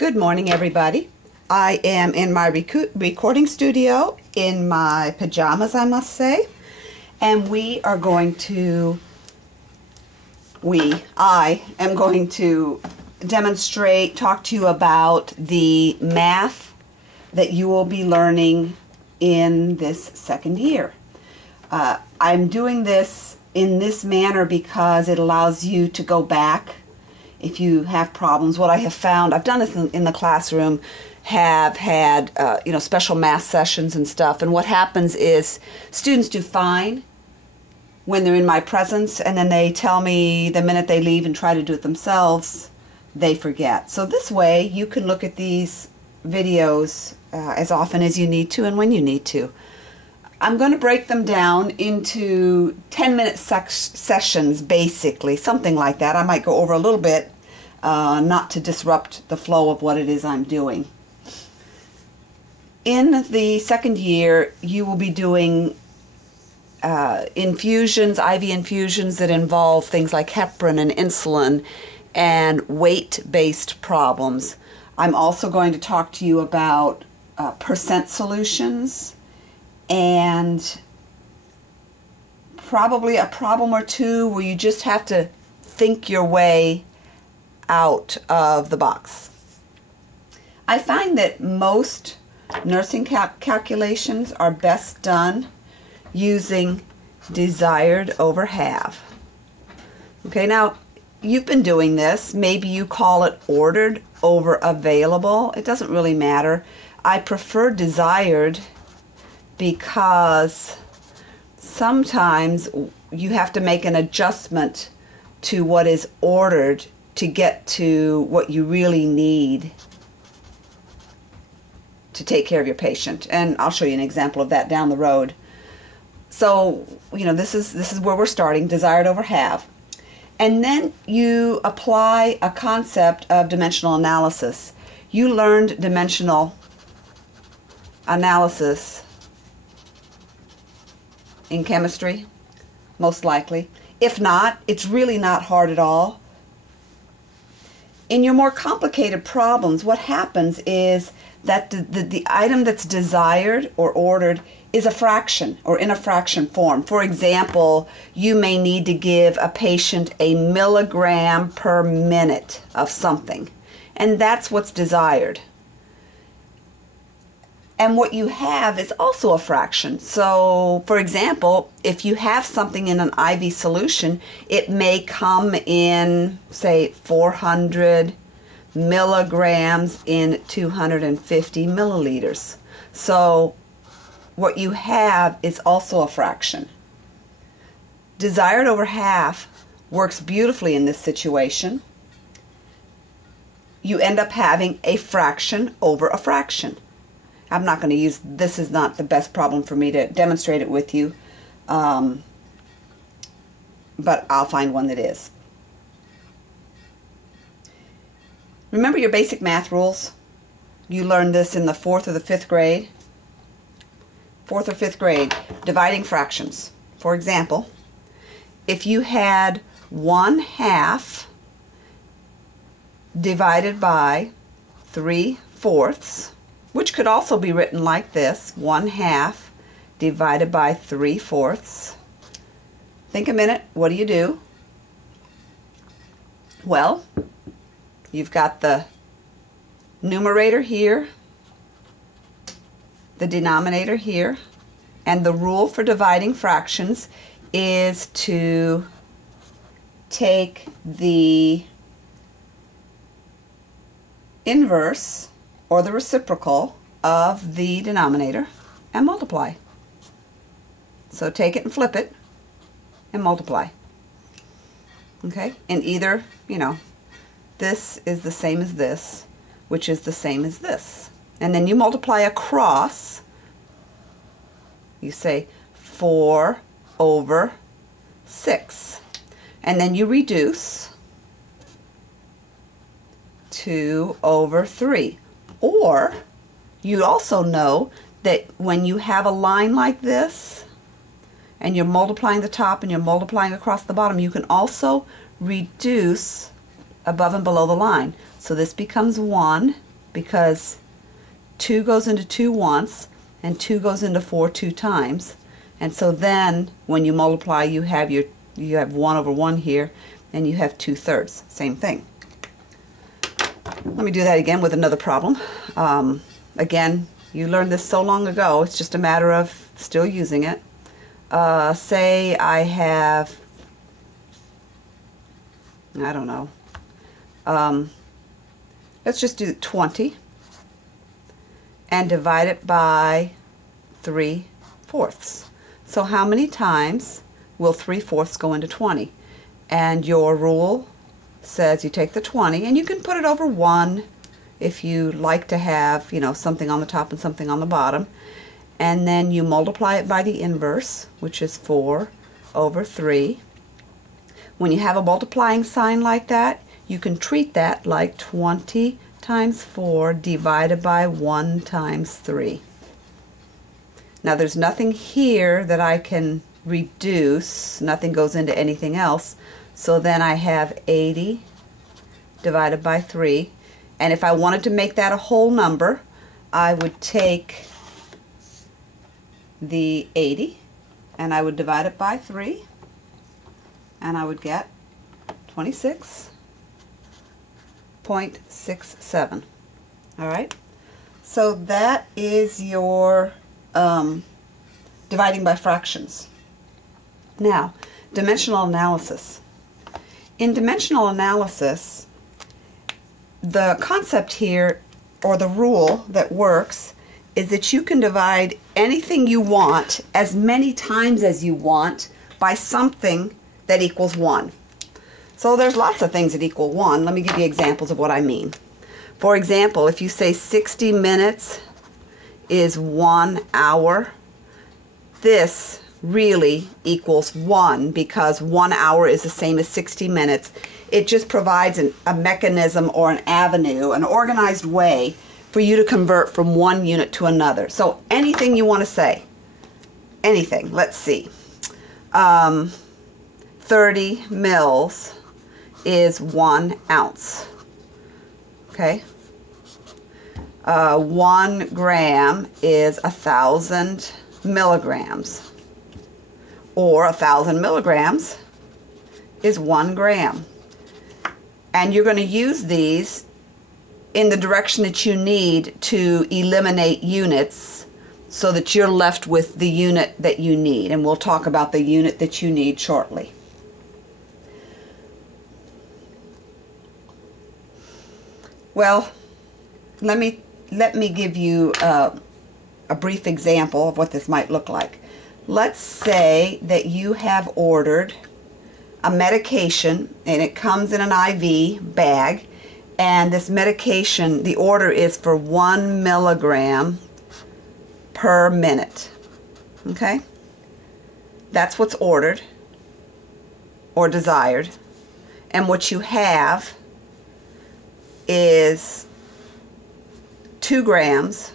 Good morning, everybody. I am in my recording studio in my pajamas, I must say, and I am going to demonstrate, talk to you about the math that you will be learning in this second year. I'm doing this in this manner because it allows you to go back if you have problems. What I have found, I've done this in the classroom, have had special math sessions and stuff, and what happens is students do fine when they're in my presence, and then they tell me the minute they leave and try to do it themselves, they forget. So this way you can look at these videos as often as you need to and when you need to. I'm going to break them down into 10-minute sessions, basically, something like that. I might go over a little bit, not to disrupt the flow of what it is I'm doing. In the second year, you will be doing infusions, IV infusions that involve things like heparin and insulin and weight-based problems. I'm also going to talk to you about percent solutions, and probably a problem or two where you just have to think your way out of the box. I find that most nursing calculations are best done using desired over have. Okay, now you've been doing this. Maybe you call it ordered over available. It doesn't really matter. I prefer desired because sometimes you have to make an adjustment to what is ordered to get to what you really need to take care of your patient. And I'll show you an example of that down the road. So, this is where we're starting, desired over have. And then you apply a concept of dimensional analysis. You learned dimensional analysis in chemistry, most likely. If not, it's really not hard at all. In your more complicated problems, what happens is that the item that's desired or ordered is a fraction or in a fraction form. For example, you may need to give a patient a milligram per minute of something, and that's what's desired. And what you have is also a fraction. So, for example, if you have something in an IV solution, it may come in, say, 400 milligrams in 250 milliliters. So, what you have is also a fraction. Desired over half works beautifully in this situation. You end up having a fraction over a fraction. I'm not going to use, this is not the best problem for me to demonstrate it with you, but I'll find one that is. Remember your basic math rules? You learned this in the 4th or the 5th grade. 4th or 5th grade, dividing fractions. For example, if you had 1/2 divided by 3/4, which could also be written like this, 1/2 divided by 3/4. Think a minute, what do you do? Well, you've got the numerator here, the denominator here, and the rule for dividing fractions is to take the inverse or the reciprocal of the denominator and multiply. So take it and flip it and multiply. Okay? And either, this is the same as this, which is the same as this. And then you multiply across. You say 4/6. And then you reduce 2/3. Or you also know that when you have a line like this and you're multiplying the top and you're multiplying across the bottom, you can also reduce above and below the line. So this becomes 1 because 2 goes into 2 once and 2 goes into 4 2 times. And so then when you multiply, you have 1 over 1 here, and you have 2/3. Same thing. Let me do that again with another problem. Again, you learned this so long ago, it's just a matter of still using it. Say I have, I don't know, let's just do 20 and divide it by 3/4. So how many times will 3/4 go into 20? And your rule says you take the 20, and you can put it over 1 if you like to have, you know, something on the top and something on the bottom. And then you multiply it by the inverse, which is 4 over 3. When you have a multiplying sign like that, you can treat that like 20 times 4 divided by 1 times 3. Now there's nothing here that I can reduce, nothing goes into anything else, so then I have 80 divided by 3, and if I wanted to make that a whole number, I would take the 80 and I would divide it by 3, and I would get 26.67. Alright, so that is your dividing by fractions. Now, dimensional analysis. In dimensional analysis, the concept here, or the rule that works, is that you can divide anything you want as many times as you want by something that equals 1. So there's lots of things that equal 1. Let me give you examples of what I mean. For example, if you say 60 minutes is 1 hour, this really equals 1 because 1 hour is the same as 60 minutes. It just provides a mechanism or an avenue, an organized way for you to convert from one unit to another. So anything you want to say, anything, let's see. 30 mils is 1 ounce. Okay. 1 gram is 1,000 milligrams. Or 1,000 milligrams is 1 gram. And you're going to use these in the direction that you need to eliminate units so that you're left with the unit that you need. And we'll talk about the unit that you need shortly. Well, let me give you a brief example of what this might look like. Let's say that you have ordered a medication and it comes in an IV bag, and this medication, the order is for 1 milligram per minute. Okay? That's what's ordered or desired. And what you have is 2 grams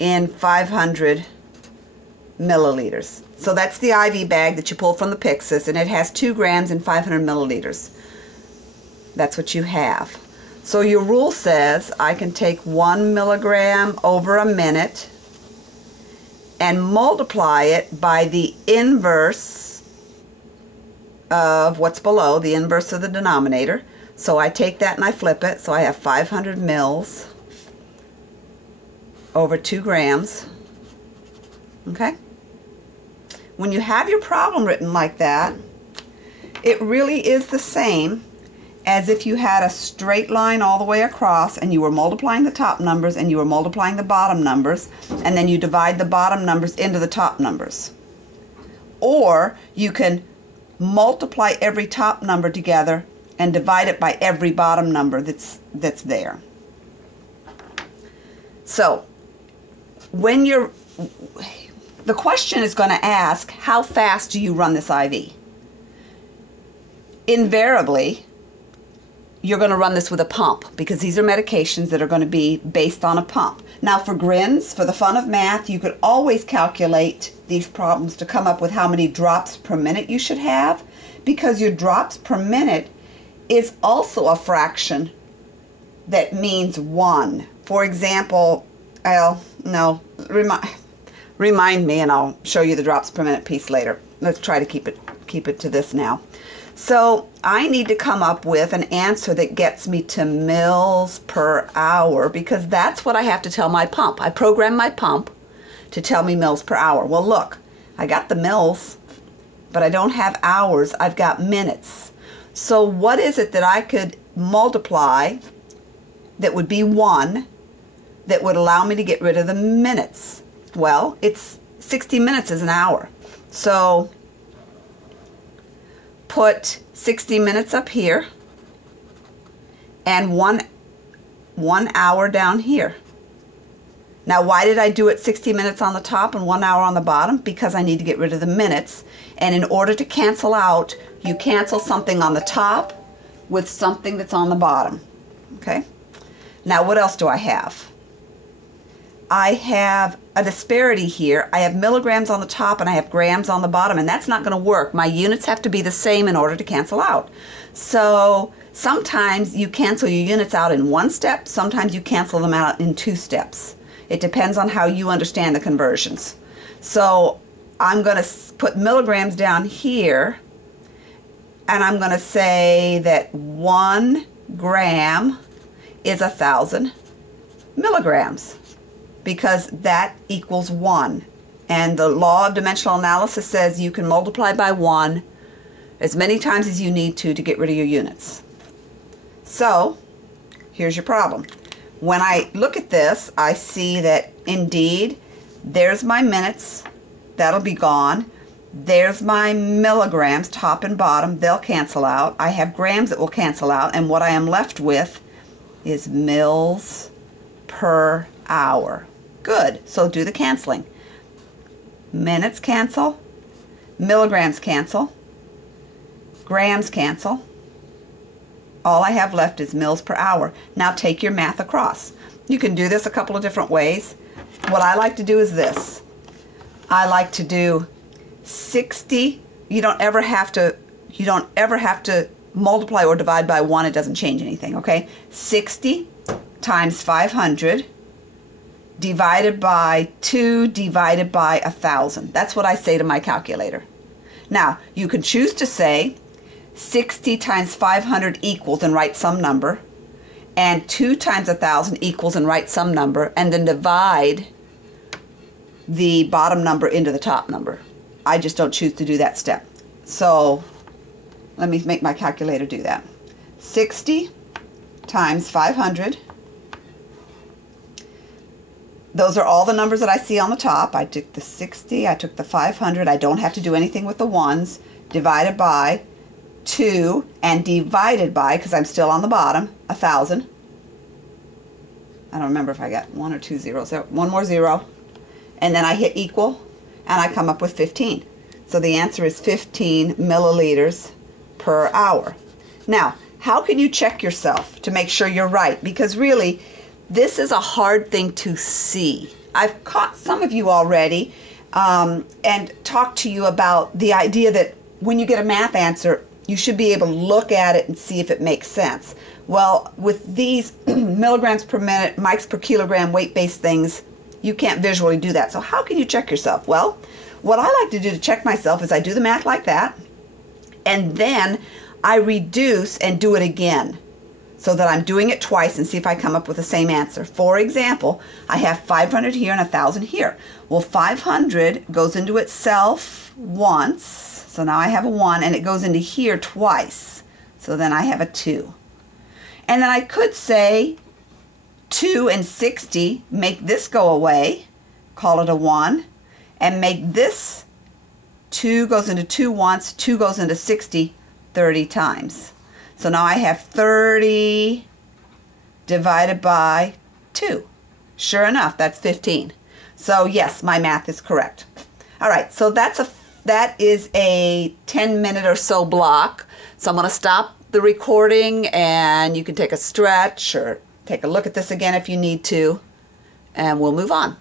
in 500 milliliters. So that's the IV bag that you pulled from the Pyxis, and it has 2 grams in 500 milliliters. That's what you have. So your rule says I can take 1 milligram over a minute and multiply it by the inverse of what's below, the inverse of the denominator. So I take that and I flip it, so I have 500 mils over 2 grams. Okay? When you have your problem written like that, it really is the same as if you had a straight line all the way across and you were multiplying the top numbers and you were multiplying the bottom numbers, and then you divide the bottom numbers into the top numbers. Or you can multiply every top number together and divide it by every bottom number that's there. So when the question is going to ask, how fast do you run this IV? Invariably, you're going to run this with a pump because these are medications that are going to be based on a pump. Now for grins, for the fun of math, you could always calculate these problems to come up with how many drops per minute you should have, because your drops per minute is also a fraction that means 1. For example, remind me and I'll show you the drops per minute piece later. Let's try to keep it to this now. So I need to come up with an answer that gets me to mils per hour, because that's what I have to tell my pump. I program my pump to tell me mils per hour. Well, look, I got the mils, but I don't have hours. I've got minutes. So what is it that I could multiply that would be 1 that would allow me to get rid of the minutes? Well, it's 60 minutes is an hour. So put 60 minutes up here and one hour down here. Now, why did I do it 60 minutes on the top and 1 hour on the bottom? Because I need to get rid of the minutes. And in order to cancel out, you cancel something on the top with something that's on the bottom. Okay? Now, what else do I have? I have a disparity here. I have milligrams on the top and I have grams on the bottom, and that's not going to work. My units have to be the same in order to cancel out. So sometimes you cancel your units out in 1 step, sometimes you cancel them out in 2 steps. It depends on how you understand the conversions. So I'm going to put milligrams down here, and I'm going to say that 1 gram is 1,000 milligrams, because that equals 1. And the law of dimensional analysis says you can multiply by 1 as many times as you need to get rid of your units. So here's your problem. When I look at this, I see that indeed there's my minutes, that'll be gone. There's my milligrams, top and bottom, they'll cancel out. I have grams that will cancel out, and what I am left with is mils per hour. Good, so do the canceling. Minutes cancel, milligrams cancel, grams cancel. All I have left is mils per hour. Now take your math across. You can do this a couple of different ways. What I like to do is this. I like to do 60. You don't ever have to multiply or divide by 1. It doesn't change anything, okay? 60 times 500 divided by 2 divided by 1,000. That's what I say to my calculator. Now, you can choose to say 60 times 500 equals and write some number, and 2 times 1,000 equals and write some number, and then divide the bottom number into the top number. I just don't choose to do that step. So let me make my calculator do that. 60 times 500. Those are all the numbers that I see on the top. I took the 60, I took the 500. I don't have to do anything with the ones. Divided by 2 and divided by, because I'm still on the bottom, 1,000. I don't remember if I got 1 or 2 zeros. So 1 more 0. And then I hit equal, and I come up with 15. So the answer is 15 milliliters per hour. Now, how can you check yourself to make sure you're right? Because really, this is a hard thing to see. I've caught some of you already and talked to you about the idea that when you get a math answer, you should be able to look at it and see if it makes sense. Well, with these milligrams per minute, mics per kilogram, weight-based things, you can't visually do that. So how can you check yourself? Well, what I like to do to check myself is I do the math like that, and then I reduce and do it again, so that I'm doing it twice and see if I come up with the same answer. For example, I have 500 here and 1,000 here. Well, 500 goes into itself once. So now I have a 1, and it goes into here twice. So then I have a 2. And then I could say 2 and 60, make this go away, call it a 1, and make this 2 goes into 2 once, 2 goes into 60 30 times. So now I have 30 divided by 2. Sure enough, that's 15. So yes, my math is correct. All right, so that is a 10-minute or so block. So I'm going to stop the recording, and you can take a stretch or take a look at this again if you need to, and we'll move on.